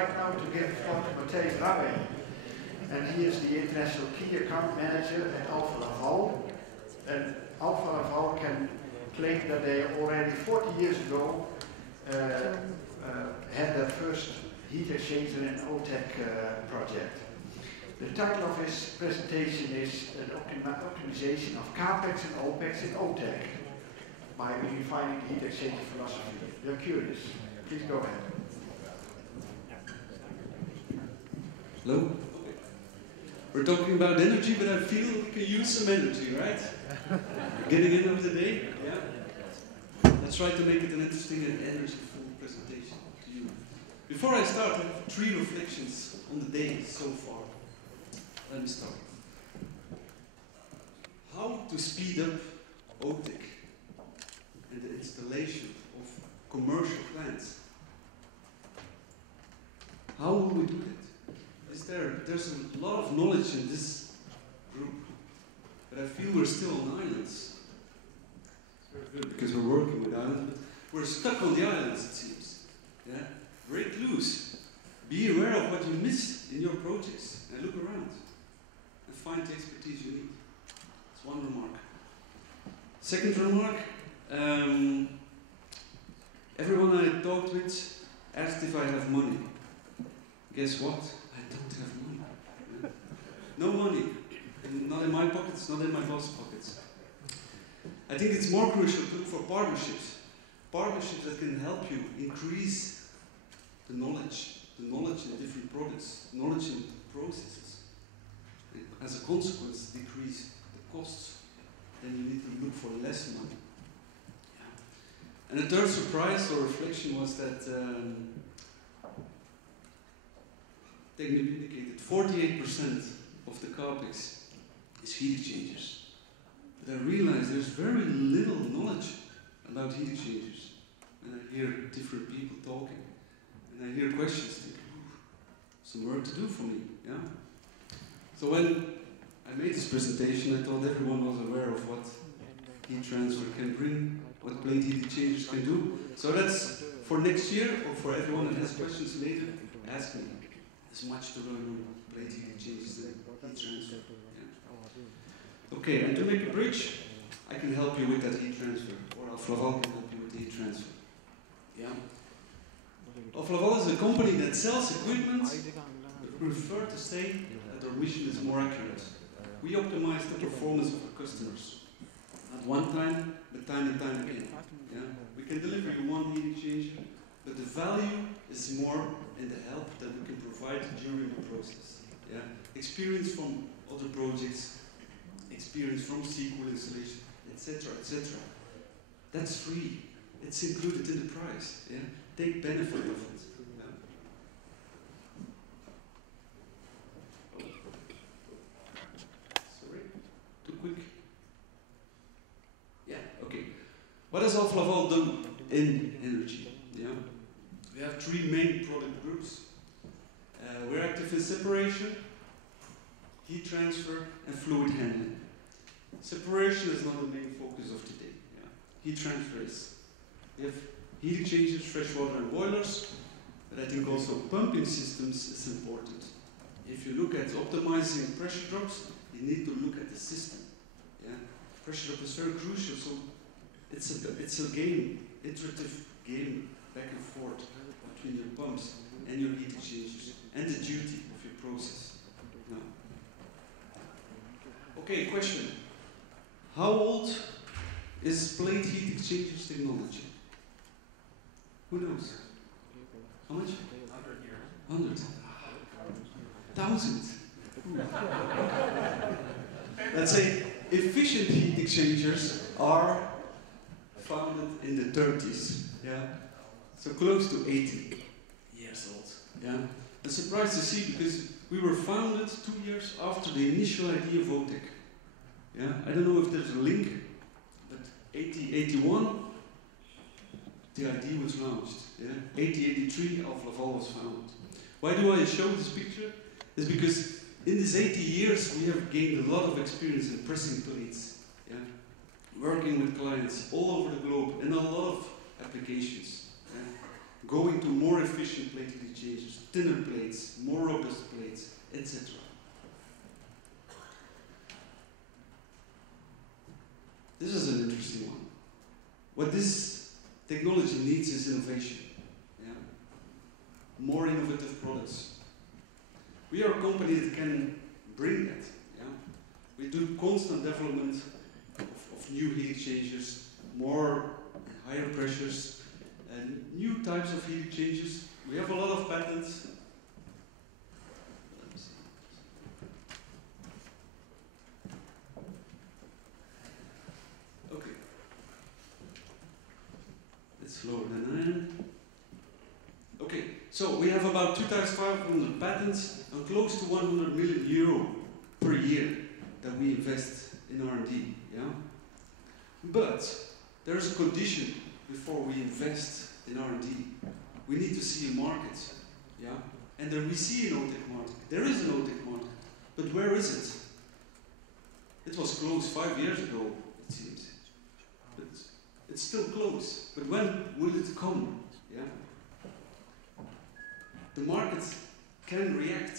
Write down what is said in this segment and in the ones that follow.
like now to give the floor to Matthijs Rabaey, and he is the International Key Account Manager at Alfa Laval. And Alfa Laval can claim that they already 40 years ago had their first heat exchanger in OTEC project. The title of his presentation is an optimization of CAPEX and OPEX in OTEC by redefining heat exchanger philosophy. You're curious. Please go ahead. Hello? Okay. We're talking about energy, but I feel we can use some energy, right? Getting in of the day? Yeah? Let's try to make it an interesting and energy-full presentation to you. Before I start, I have 3 reflections on the day so far. Let me start. How to speed up OTEC and the installation of commercial plants. How will we do that? There's a lot of knowledge in this group, but I feel we're still on islands. It's very good because we're working with islands, but we're stuck on the islands, it seems. Yeah? Break loose. Be aware of what you miss in your projects and look around and find the expertise you need. That's one remark. Second remark, everyone I talked with asked if I have money. Guess what? I don't have money. No money. Not in my pockets, not in my boss's pockets. I think it's more crucial to look for partnerships. Partnerships that can help you increase the knowledge in different products, knowledge in processes. And as a consequence, decrease the costs. Then you need to look for less money. Yeah. And the third surprise or reflection was that they indicated 48% of the CAPEX is heat exchangers. But I realized there's very little knowledge about heat exchangers. And I hear different people talking. And I hear questions, think, some work to do for me, yeah? So when I made this presentation, I thought everyone was aware of what heat transfer can bring, what plate heat exchangers can do. So that's for next year, or for everyone that has questions later, ask me. There's much to learn on plate heat exchangers and heat transfer. Yeah. Okay, and to make a bridge, I can help you with that heat transfer, or Alfa Laval can help you with heat transfer. Yeah. Alfa Laval is a company that sells equipment, but we prefer to say that our mission is more accurate. We optimize the performance of our customers. Not one time, but time and time again. Yeah? We can deliver you one heat exchanger, but the value is more in the help that we can provide during the process. Yeah? Experience from other projects, experience from SQL installation, etc., etc. That's free. It's included in the price. Yeah? Take benefit of it. Yeah? Sorry, too quick. Yeah, okay. What does Alfa Laval do in energy? Yeah? We have 3 main product groups. We're active in separation, heat transfer, and fluid handling. Separation is not the main focus of today. Yeah? Heat transfer is. We have heat exchangers, freshwater and boilers, but I think also pumping systems is important. If you look at optimizing pressure drops, you need to look at the system. Yeah? Pressure drop is very crucial, so it's a game, iterative game back and forth between your pumps and your heat exchangers and the duty of your process. No. Okay, question. How old is plate heat exchangers technology? Who knows? How much? 100 years. 100. 1,000. Let's say efficient heat exchangers are founded in the 30s. Yeah? So close to 80 years old. Yeah? I'm surprised to see because we were founded 2 years after the initial idea of OTEC. Yeah? I don't know if there's a link, but 81, the idea was launched. Yeah? 83, Alfa Laval was founded. Why do I show this picture? It's because in these 80 years we have gained a lot of experience in pressing plates. Yeah? Working with clients all over the globe in a lot of applications. Yeah? going to more efficient plate heat exchangers, thinner plates, more robust plates, etc. This is an interesting one. What this technology needs is innovation. Yeah? More innovative products. We are a company that can bring that. Yeah? We do constant development of new heat exchangers, more higher pressures, and new types of heat exchangers. We have a lot of patents. Let me see. Okay. It's slower than I am. Okay, so we have about 2,500 patents and close to 100 million euro per year that we invest in R&D. Yeah? But there is a condition before we invest in R&D. We need to see a market. Yeah? And then we see an OTEC market. There is an OTEC market. But where is it? It was closed 5 years ago, it seems. But it's still closed. But when will it come? Yeah? The market can react,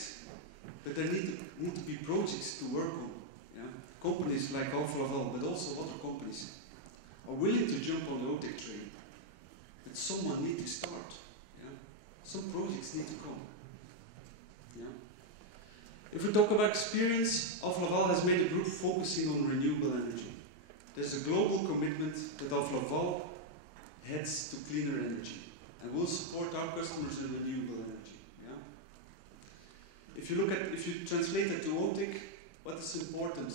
but there need to be projects to work on. Yeah? Companies like Alfa Laval, but also other companies, are willing to jump on the OTEC train. But someone needs to start. Yeah? Some projects need to come. Yeah? If we talk about experience, Alfa Laval has made a group focusing on renewable energy. There's a global commitment that Alfa Laval heads to cleaner energy and will support our customers in renewable energy. Yeah? If you translate that to OTEC, what is important?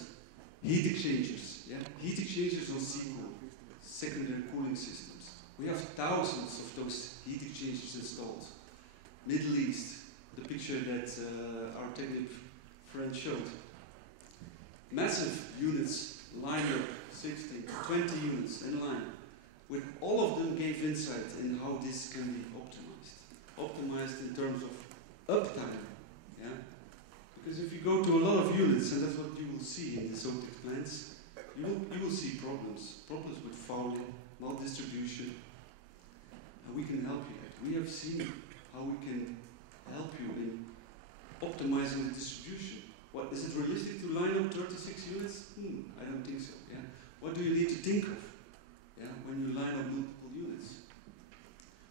Heat exchangers. Yeah? Heat exchangers on seacool, secondary cooling systems. We have thousands of those heat exchangers installed. Middle East, the picture that our technical friend showed. Massive units lined up, 16, 20 units in line. With all of them gave insight in how this can be optimized. Optimized in terms of uptime. Yeah? Because if you go to a lot of units, and that's what you will see in these OTEC plants, you will see problems. Problems with fouling, maldistribution. And we can help you. We have seen how we can help you in optimizing the distribution. What, is it realistic to line up 36 units? I don't think so. Yeah? What do you need to think of? Yeah, when you line up multiple units.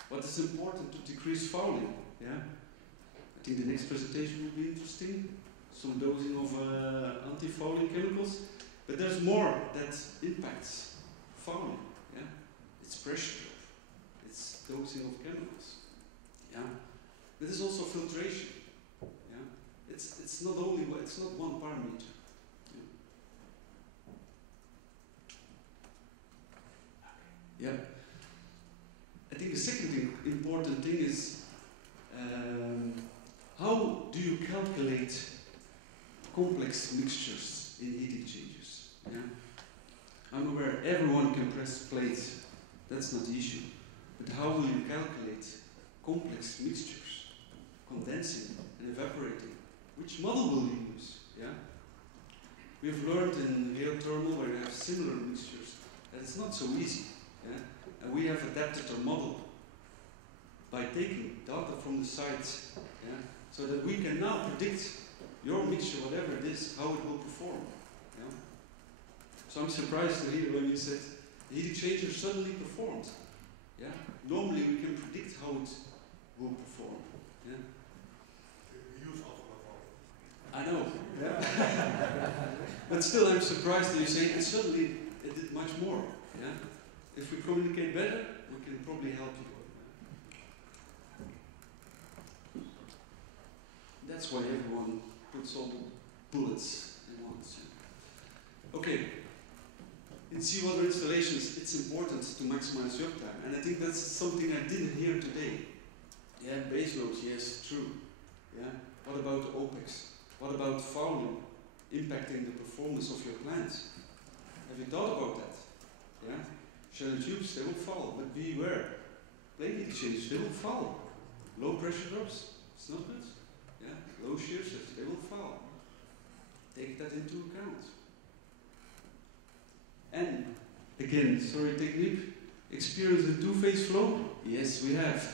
What is important to decrease fouling? Yeah? I think the next presentation will be interesting. Some dosing of anti-fouling chemicals. But there's more that impacts fouling. Yeah? It's pressure drop. It's dosing of chemicals. Yeah? But there's also filtration. Yeah? It's not one parameter. Yeah. I think the second important thing is how do you calculate complex mixtures in heat exchangers? Yeah? I'm aware everyone can press plates, that's not the issue. But how will you calculate complex mixtures, condensing and evaporating? Which model will you use? Yeah? We've learned in geothermal, where you have similar mixtures, that it's not so easy. Yeah? And we have adapted our model by taking data from the sites, yeah? So that we can now predict your mixture, whatever it is, how it will perform. Yeah? So I'm surprised to hear when you said the heat exchanger suddenly performed. Yeah? Normally we can predict how it will perform. Yeah? We use Alfa Laval. I know. Yeah. But still, I'm surprised that you say, and suddenly it did much more. Yeah? If we communicate better, we can probably help you. That's why everyone puts all the bullets at once. Okay. In seawater installations, it's important to maximize your uptime. And I think that's something I didn't hear today. Yeah, base loads, yes, true. Yeah. What about OPEX? What about fouling impacting the performance of your plants? Have you thought about that? Yeah? Shallow tubes, they will foul, but beware. Plate heat exchangers, they will foul. Low pressure drops, it's not good. Yeah? Low shear stress, they will foul. Take that into account. And again, sorry technique, experience the two-phase flow? Yes, we have.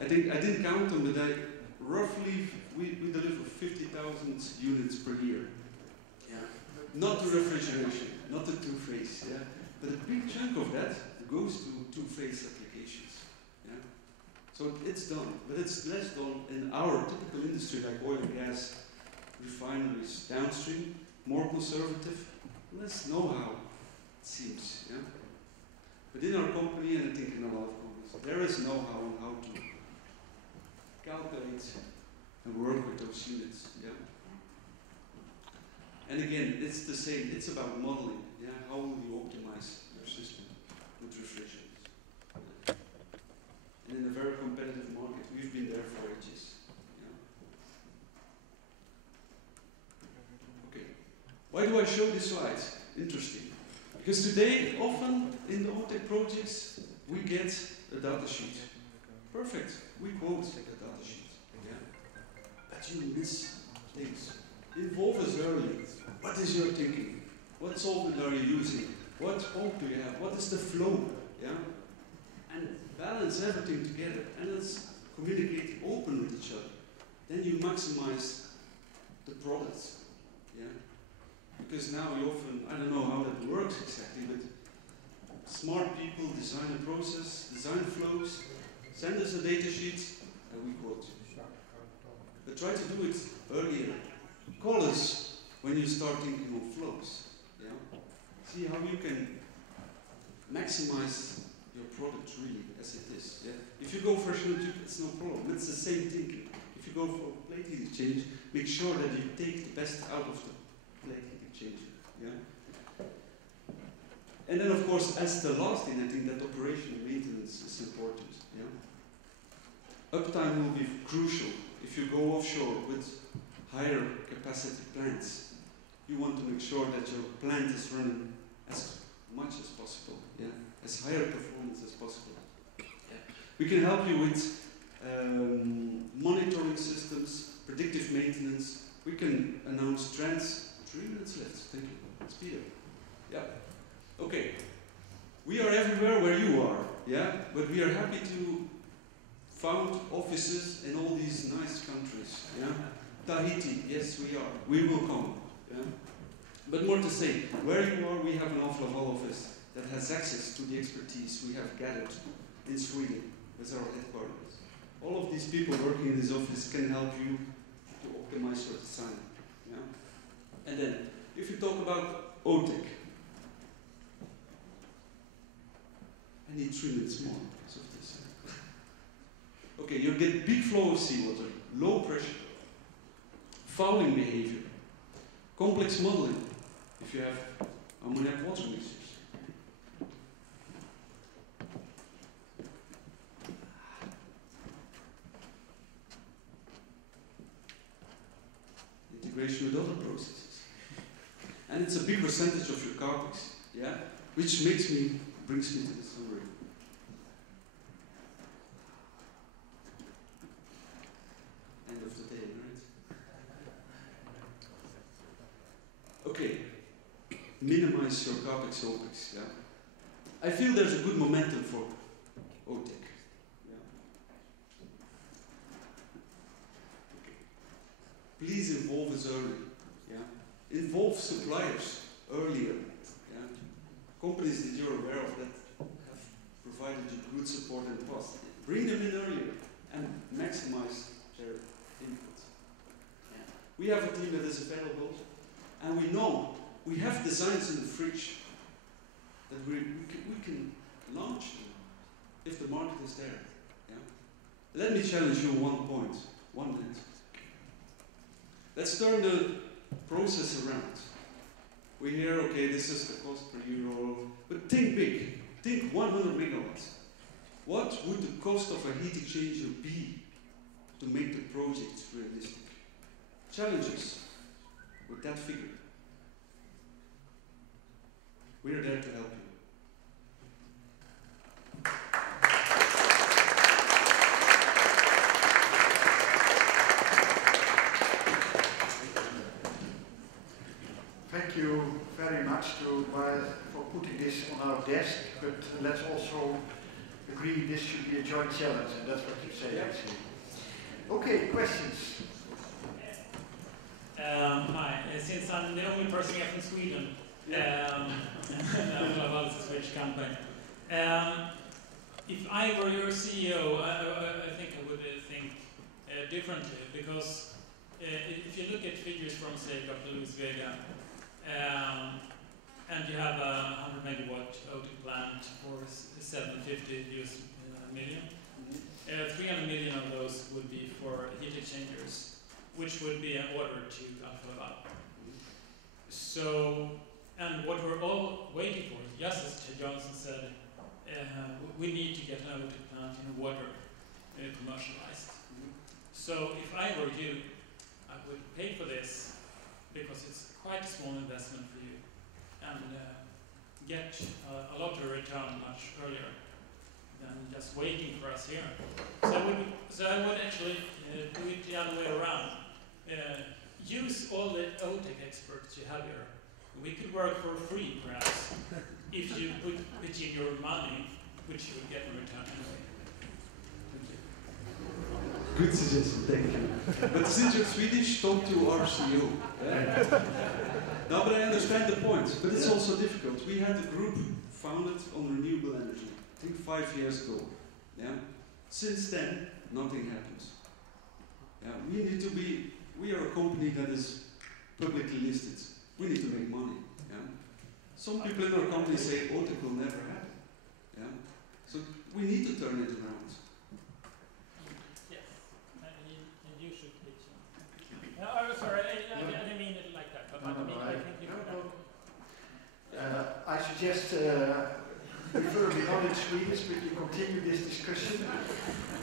I didn't count them, but roughly we deliver 50,000 units per year. Yeah. Not the refrigeration, not the two-phase. Yeah. But a big chunk of that goes to two-phase applications. Yeah. So it's done, but it's less done in our typical industry like oil and gas, refineries, downstream, more conservative, less know-how, it seems. Yeah. But in our company, and I think in a lot of companies, there is know-how on how to calculate and work with those units. Yeah. And again, it's the same. It's about modeling. Yeah. How will you optimize your system with refrigerants? Yeah. And in a very competitive market, we've been there for ages. Yeah. Okay. Why do I show this slide? Interesting. Because today, often in the OTEC projects, we get a data sheet. Perfect. We quote the data sheet. Yeah. But you miss things. Involve us early. What is your thinking? What solvent are you using? What pump do you have? What is the flow? Yeah. And balance everything together. And let's communicate open with each other. Then you maximize the products. Yeah. Because now we often, I don't know how that works exactly, but smart people design a process, design flows, send us a data sheet, and we quote. But try to do it earlier. Call us when you start thinking of flows. Yeah? See how you can maximize your product really as it is. Yeah? If you go for a tube, it's no problem. It's the same thinking. If you go for a plate heat exchange, make sure that you take the best out of the plate heat exchange. Yeah? And then of course, as the last thing, I think that operational maintenance is important. Yeah? Uptime will be crucial. If you go offshore with higher capacity plants, you want to make sure that your plant is running as much as possible, yeah? As higher performance as possible. Yeah. We can help you with monitoring systems, predictive maintenance. We can announce trends. 3 minutes left, thank you. Speed up. Yeah. Okay. We are everywhere where you are, yeah? But we are happy to found offices in all these nice countries, yeah? Tahiti, yes we are. We will come, yeah? But more to say, where you are, we have an Alfa Laval office that has access to the expertise we have gathered in Sweden with our headquarters. All of these people working in this office can help you to optimize your design, yeah? And then, if you talk about OTEC, I need 3 minutes more. Okay, you get big flow of seawater, low pressure, fouling behavior, complex modeling, if you have ammoniac water mixtures. Integration with other processes. And it's a big percentage of your CAPEX, yeah? Which brings me to the summary. End of the day, right? Okay. Minimize your CAPEX, OPEX, yeah? I feel there's a good momentum for OTEC. Yeah. Okay. Please involve us early. Yeah? Involve suppliers earlier. Yeah? Companies that you're aware of that have provided you good support in the past. Bring them in earlier and maximize their input. Yeah. We have a team that is available, and we know we have designs in the fridge that we can launch them if the market is there. Yeah? Let me challenge you on 1 point, 1 minute. Let's turn the process around. We hear, okay, this is the cost per euro, but think big. Think 100 megawatts. What would the cost of a heat exchanger be to make the project realistic? Challenge us with that figure. We are there to help you. Thank you very much for putting this on our desk, but let's also agree this should be a joint challenge, and that's what you say actually. Okay, questions? Hi, since I'm the only person here from Sweden, Alfa Laval is a Swedish company. If I were your CEO, I think I would think differently, because if you look at figures from, say, Dr. Luis Vega, and you have a 100 megawatt OTEC plant for 750 million, 300 million of those would be for heat exchangers, which would be an order to Alfa Laval. So, and what we're all waiting for, just as Johnson said, we need to get an OTEC plant in water commercialized. So if I were you, I would pay for this, because it's quite a small investment for you, and get a lot of return much earlier than just waiting for us here. So I would actually do it the other way around. Use all the OTEC experts you have here. We could work for free, perhaps, if you put in your money, which you would get in return anyway. Good suggestion, thank you. But since you're Swedish, talk to our CEO. Yeah. No, but I understand the point. But it's also difficult. We had a group founded on renewable energy, I think 5 years ago. Yeah. Since then, nothing happens. Yeah. We are a company that is publicly listed. We need to make money. Yeah. Some people in our company say OTEC will never happen. Yeah. So we need to turn it around. Yes, and you should pitch in. Oh, sorry, I didn't mean it like that, but I think you could. I suggest preferably not in Swedish, but you continue this discussion.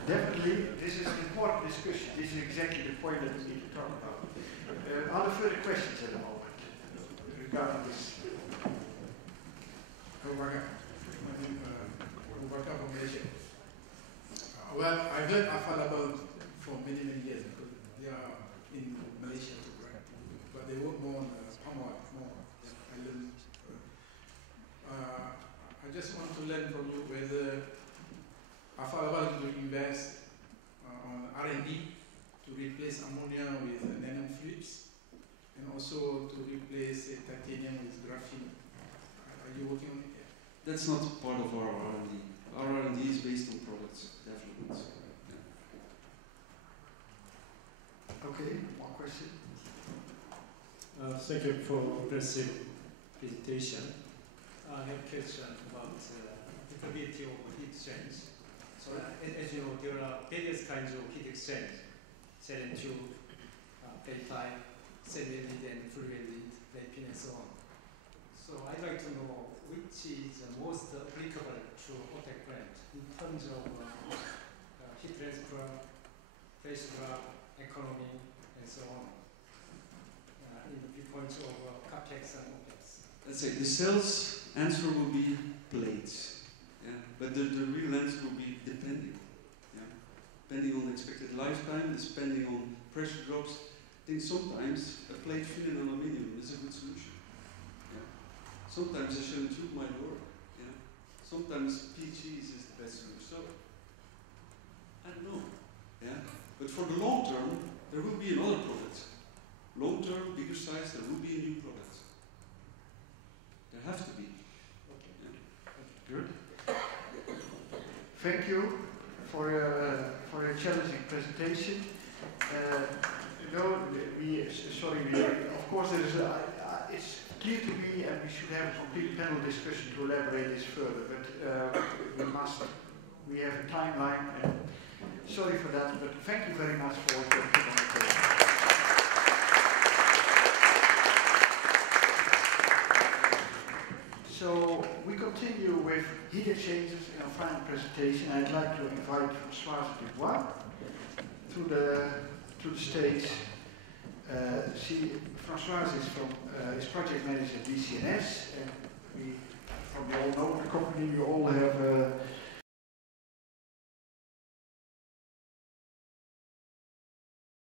Definitely, this is an important discussion. This is exactly the point that we need to talk about. Are there further questions at the moment regarding this? Well, I heard Alfa Laval for many, many years because they are in Malaysia, right? But they work more on palm oil, more island. I just want to learn from you whether Alfa Laval is going to invest on R&D to replace ammonia with nanofluids, and also to replace titanium with graphene. Are you working on it? That's not part of our R&D. Our R&D is based on products development. Yeah. Okay, one question. Thank you for impressive presentation. I have a question about capability of heat exchange. So as you know, there are various kinds of heat exchange, saline tube, K-type, semi-ended and full-ended, rapid and so on. So I'd like to know which is most applicable to OTEC plant in terms of heat transfer, phase drop, economy, and so on, in the viewpoints of CAPEX and OPEX. Let's say the sales answer will be plates, yeah? But the real answer will be depending. Yeah? Depending on the expected lifetime, depending on pressure drops. I think sometimes a plate filled in aluminium is a good solution. Yeah? Sometimes a shell tube might work. Yeah? Sometimes PGs is the best solution. So, I don't know. Yeah? But for the long term, there will be another product. Long term, bigger size, there will be a new product. There has to be. Okay. Yeah. Good. Thank you for your challenging presentation. Of course, it's clear to me, and we should have a complete panel discussion to elaborate this further. But we have a timeline, and sorry for that. But thank you very much for what you've done. So we continue with heat exchangers in our final presentation. I'd like to invite Françoise Dubois to the stage. Françoise is project manager at DCNS, and we probably all know the company. We all have